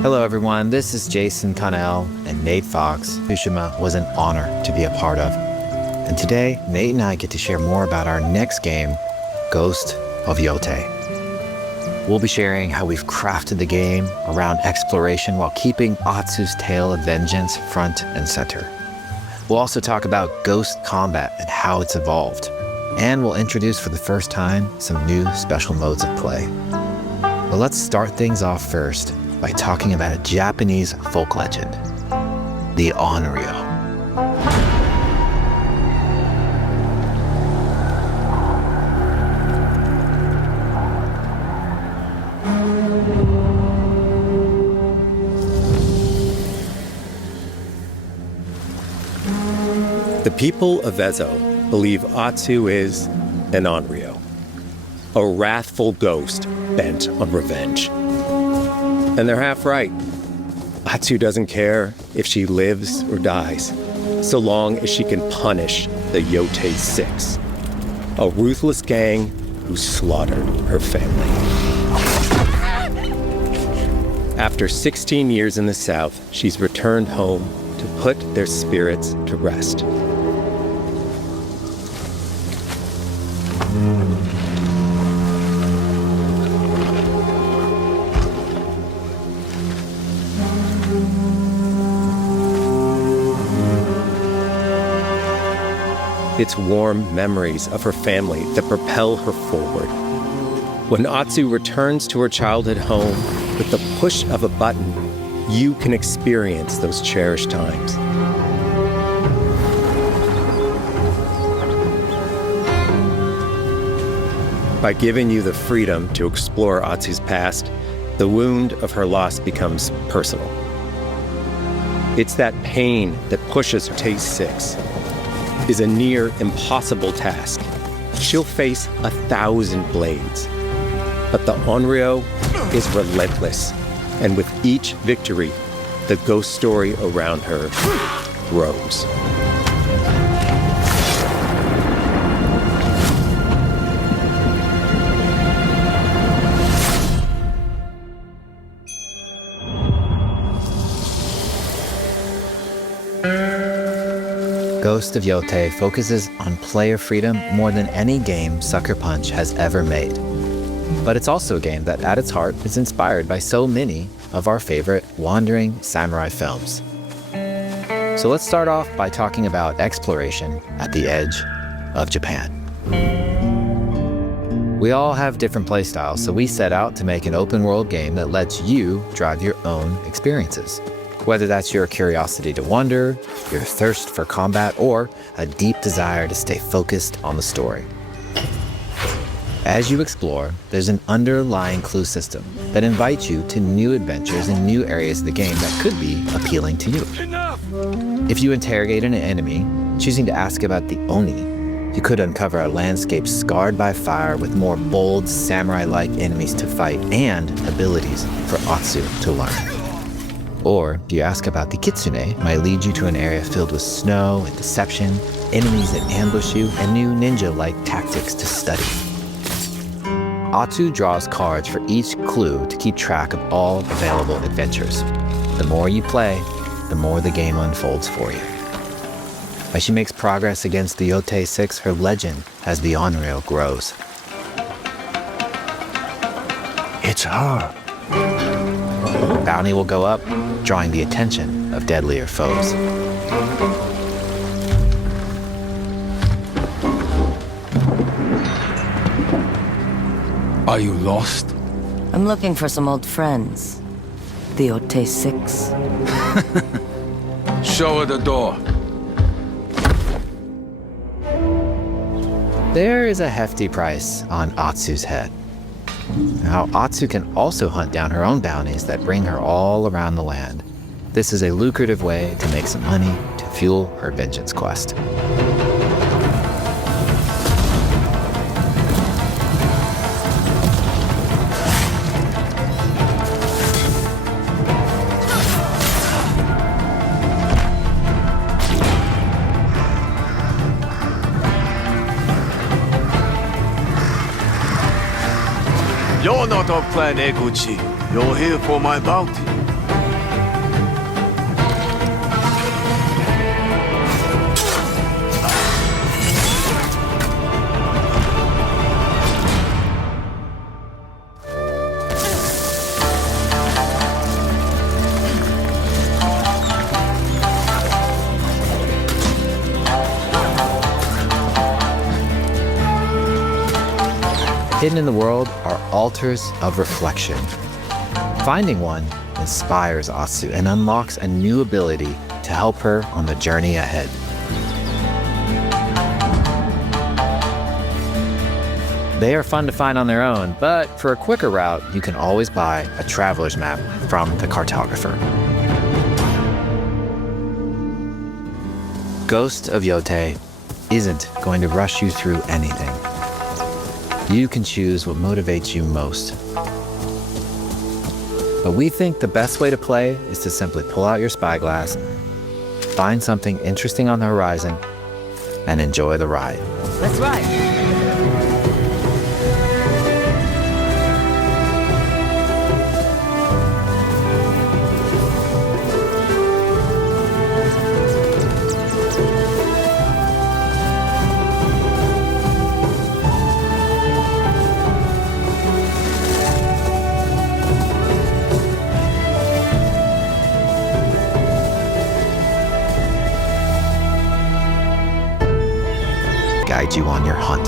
Hello everyone, this is Jason Connell and Nate Fox. Tsushima was an honor to be a part of. And today, Nate and I get to share more about our next game, Ghost of Yōtei. We'll be sharing how we've crafted the game around exploration while keeping Atsu's tale of vengeance front and center. We'll also talk about ghost combat and how it's evolved. And we'll introduce for the first time some new special modes of play. But let's start things off first by talking about a Japanese folk legend, the Onryo. The people of Ezo believe Atsu is an Onryo, a wrathful ghost bent on revenge. And they're half right. Atsu doesn't care if she lives or dies, so long as she can punish the Yōtei 6, a ruthless gang who slaughtered her family. After 16 years in the South, she's returned home to put their spirits to rest. It's warm memories of her family that propel her forward. When Atsu returns to her childhood home, with the push of a button, you can experience those cherished times. By giving you the freedom to explore Atsu's past, the wound of her loss becomes personal. It's that pain that pushes her Yōtei 6. Is a near impossible task. She'll face 1,000 blades. But the Onryo is relentless, and with each victory, the ghost story around her grows. Ghost of Yōtei focuses on player freedom more than any game Sucker Punch has ever made. But it's also a game that, at its heart, is inspired by so many of our favorite wandering samurai films. So let's start off by talking about exploration at the edge of Japan. We all have different playstyles, so we set out to make an open-world game that lets you drive your own experiences. Whether that's your curiosity to wander, your thirst for combat, or a deep desire to stay focused on the story. As you explore, there's an underlying clue system that invites you to new adventures in new areas of the game that could be appealing to you. Enough! If you interrogate an enemy, choosing to ask about the Oni, you could uncover a landscape scarred by fire with more bold, samurai-like enemies to fight and abilities for Atsu to learn. Or, if you ask about the Kitsune, might lead you to an area filled with snow and deception, enemies that ambush you, and new ninja-like tactics to study. Atsu draws cards for each clue to keep track of all available adventures. The more you play, the more the game unfolds for you. As she makes progress against the Yōtei 6, her legend as the Onryo grows. It's her. Bounty will go up, drawing the attention of deadlier foes. Are you lost? I'm looking for some old friends. The Yōtei 6. Show her the door. There is a hefty price on Atsu's head. Now, Atsu can also hunt down her own bounties that bring her all around the land. This is a lucrative way to make some money to fuel her vengeance quest. You're not of Clan Eguchi. You're here for my bounty. Hidden in the world are altars of reflection. Finding one inspires Atsu and unlocks a new ability to help her on the journey ahead. They are fun to find on their own, but for a quicker route, you can always buy a traveler's map from the cartographer. Ghost of Yōtei isn't going to rush you through anything. You can choose what motivates you most. But we think the best way to play is to simply pull out your spyglass, find something interesting on the horizon, and enjoy the ride. Let's ride. Guide you on your hunt.